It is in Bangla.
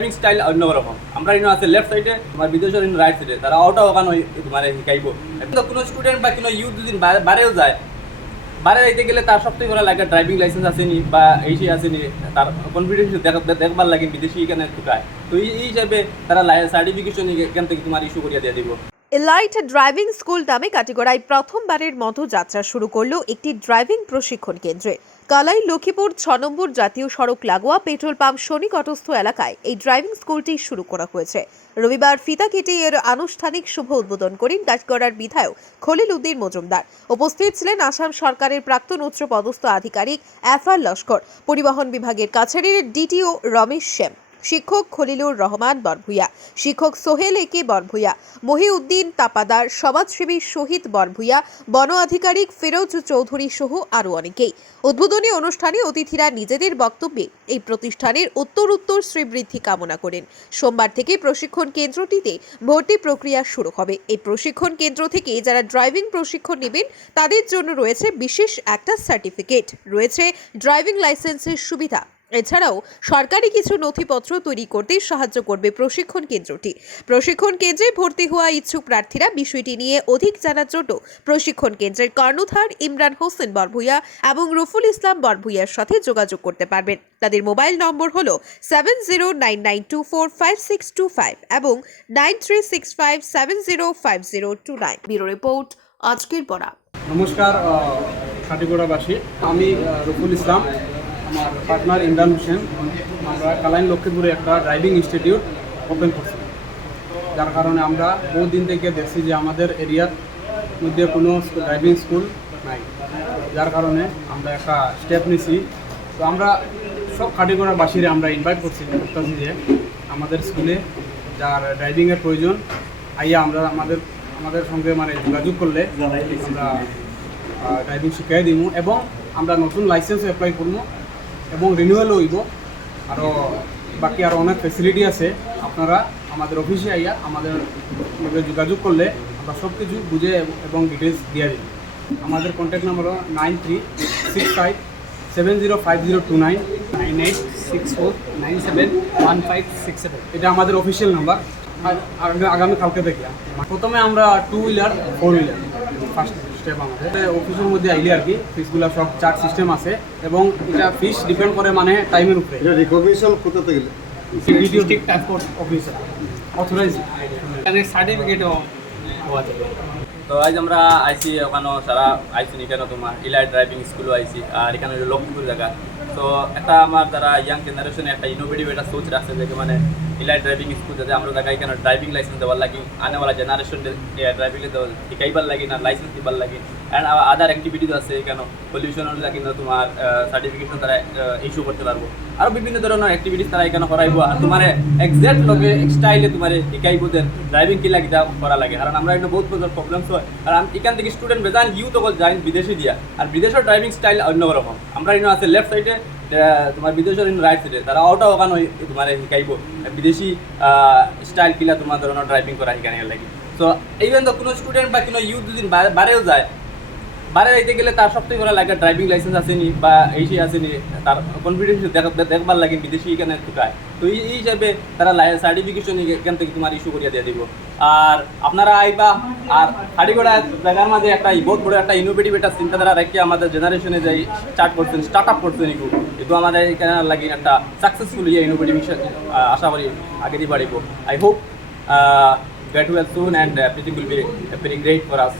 ড্রাইভিং স্টাইল অন্যরকম। আমরা ইনো আছে লেফট সাইডে, তোমার বিদেশের ইনো রাইট সাইডে, তারা ওটা ওখানে তোমার শিখাইব। কিন্তু কোনো স্টুডেন্ট বা কোনো ইউথ যদি বারেও যায়, বারে যাইতে গেলে তার সবথেকে বড় লাগে ড্রাইভিং লাইসেন্স আসেনি বা এই আসেনি, তার কনফিডেন্স দেখবার লাগে বিদেশি এখানে ঢুকায়। তো এই হিসাবে তারা সার্টিফিকেশন এখান থেকে তোমার ইস্যু করিয়া দিয়ে দিব। এলাইট ড্রাইভিং স্কুল নামে কাটিগড়ায় প্রথমবারের মতো যাত্রা শুরু করলো একটি ড্রাইভিং প্রশিক্ষণ কেন্দ্রে। কালাই লক্ষ্মীপুর 6 নম্বর জাতীয় সড়ক লাগোয়া পেট্রোল পাম্প সন্নিকটস্থ এলাকায় এই ড্রাইভিং স্কুলটি শুরু করা হয়েছে। রবিবার ফিতা কেটে এর আনুষ্ঠানিক শুভ উদ্বোধন করেন কাটিগড়ার বিধায়ক খলিল উদ্দিন মজুমদার। উপস্থিত ছিলেন আসাম সরকারের প্রাক্তন উচ্চপদস্থ আধিকারিক এফআর লস্কর, পরিবহন বিভাগের কাছাড়ির ডিটিও রমেশ শ্যাম, শিক্ষক খলিলুর রহমান বরভুইয়া, শিক্ষক সোহেল একে বরভুইয়া, মহিউদ্দিন তাপাদার, সমাজসেবী শহীদ বরভুইয়া, বন আধিকারিক ফিরোজ চৌধুরী সহ আরও অনেকেই। উদ্বোধনী অনুষ্ঠানে অতিথিরা নিজেদের বক্তব্যে এই প্রতিষ্ঠানের উত্তরোত্তর শ্রীবৃদ্ধি কামনা করেন। সোমবার থেকে প্রশিক্ষণ কেন্দ্রটিতে ভর্তি প্রক্রিয়া শুরু হবে। এই প্রশিক্ষণ কেন্দ্র থেকে যারা ড্রাইভিং প্রশিক্ষণ নেবেন তাদের জন্য রয়েছে বিশেষ একটা সার্টিফিকেট, রয়েছে ড্রাইভিং লাইসেন্সের সুবিধা। এছাড়াও সরকারি কিছু নথিপত্র তৈরি করতে সাহায্য করবে প্রশিক্ষণ কেন্দ্রটি। প্রশিক্ষণ কেন্দ্রে ভর্তি হওয়া ইচ্ছুক প্রার্থীরা বিষয়টি নিয়ে অধিক জানার জন্য প্রশিক্ষণ কেন্দ্রের কর্ণধার ইমরান হোসেন বরভুইয়া এবং রফুল ইসলাম বরভুইয়ার সাথে যোগাযোগ করতে পারবেন। তাদের মোবাইল নম্বর হলো 7099245625 এবং 9365705029। ব্যুরো রিপোর্ট, আজকের পড়া। নমস্কার কাটিগড়াবাসী, আমি রফুল ইসলাম, আমার পার্টনার ইমরান হোসেন। আমরা কালাইন লক্ষ্মীপুরে একটা ড্রাইভিং ইনস্টিটিউট ওপেন করছি, যার কারণে আমরা বহুদিন থেকে দেখছি যে আমাদের এরিয়ার মধ্যে কোনো ড্রাইভিং স্কুল নাই, যার কারণে আমরা একটা স্টেপ নিছি। তো আমরা সব কাটিগড়াবাসীরে আমরা ইনভাইট করছি যে আমাদের স্কুলে যার ড্রাইভিংয়ের প্রয়োজন আইয়া আমরা আমাদের সঙ্গে মানে যোগাযোগ করলে আমরা ড্রাইভিং শিখাই দিব এবং আমরা নতুন লাইসেন্স অ্যাপ্লাই করব এবং রিনিউয়াল হইব। আরও বাকি আরও অনেক ফেসিলিটি আছে। আপনারা আমাদের অফিসে আইয়া আমাদের সঙ্গে যোগাযোগ করলে আমরা সব কিছু বুঝে এবং ডিটেলস দিয়ে দিই। আমাদের কন্ট্যাক্ট নাম্বার হলো 9365705029 9864971567। এটা আমাদের অফিসিয়াল নাম্বার। আগামী কালকে থেকে প্রথমে আমরা 2 হুইলার 4 হুইলার ফার্স্ট স্টেপ আমাদের অফিসের মধ্যে আইলে আর কি ফিসগুলো সব চার্ট সিস্টেম আছে এবং এটা ফিস ডিপেন্ড করে মানে টাইমের উপরে। এটা রিকগনিশন কোথা গেলে ডিস্ট্রিক্ট ট্রান্সপোর্ট অফিসার অথরাইজ সার্টিফিকেটও হওয়া যাবে। তো আজ আমরা আইসি ওখানে সারা আইসি এখানে তোমার ইলাইট ড্রাইভিং স্কুলও আইসি, আর এখানে লক্ষ্মীপুর জায়গা। তো একটা আমার যারা ইয়াং জেনারেশনে একটা ইনোভেটিভ একটা সোচ রাখছে যে মানে ইলাইট ড্রাইভিং স্কুল যাতে আমরা জায়গায় এখানে ড্রাইভিং লাইসেন্স দেওয়ার লাগি, আনেওয়ালা জেনারেশন ড্রাইভিং শিখাইবার লাগি না লাইসেন্স দিবার লাগি। অ্যান্ড আদার অ্যাক্টিভিটিস আছে এখানে পলিউশনের লাগি না তোমার সার্টিফিকেশন তারা ইস্যু করতে পারবো। আরও বিভিন্ন ধরনের অ্যাক্টিভিটিস তারা এখানে করাইব আর তোমার এক্সাক্ট লগে স্টাইলে তোমার শিখাইব যে ড্রাইভিং কী লাগে করা লাগে। কারণ আমরা এখানে বহুত বছর প্রবলেমস হয়, আর এখান থেকে স্টুডেন্ট বেজান ইউথ অকল যায় বিদেশে দিয়া, আর বিদেশের ড্রাইভিং স্টাইল অন্যরকম। আমরা এখানে আছে লেফট সাইডে, তোমার বিদেশের রাইট সাইডে, তারা ওটা ওখানে তোমার শিখাইব বিদেশি স্টাইল কিলা তোমার ধরনের ড্রাইভিং করা এখানে লাগে। তো ইভেন তো কোনো স্টুডেন্ট বা কোনো ইউথ যদি বারেও যায়, বারে যাইতে গেলে তার সবথেকে বড় লাগে ড্রাইভিং লাইসেন্স আসেনি বা এই আসেনি, তার কনফিডেন্স দেখবার লাগে বিদেশি এখানে ঢুকায়। তো এই হিসাবে তারা সার্টিফিকেশন এখান থেকে তোমার ইস্যু করিয়া দিয়ে দিব। আর আপনারা আইবা আর হাড়িগড়া জায়গার মাঝে একটা বহুত বড় একটা ইনোভেটিভ একটা চিন্তাধারা রেখে আমাদের জেনারেশনে যে স্টার্ট আপ করছেন কিন্তু আমাদের এখানে লাগে একটা সাকসেসফুল ইনোভেটিভ আশা করি আগে দিয়ে বাড়িব। I hope get well soon and everything will be very great for us.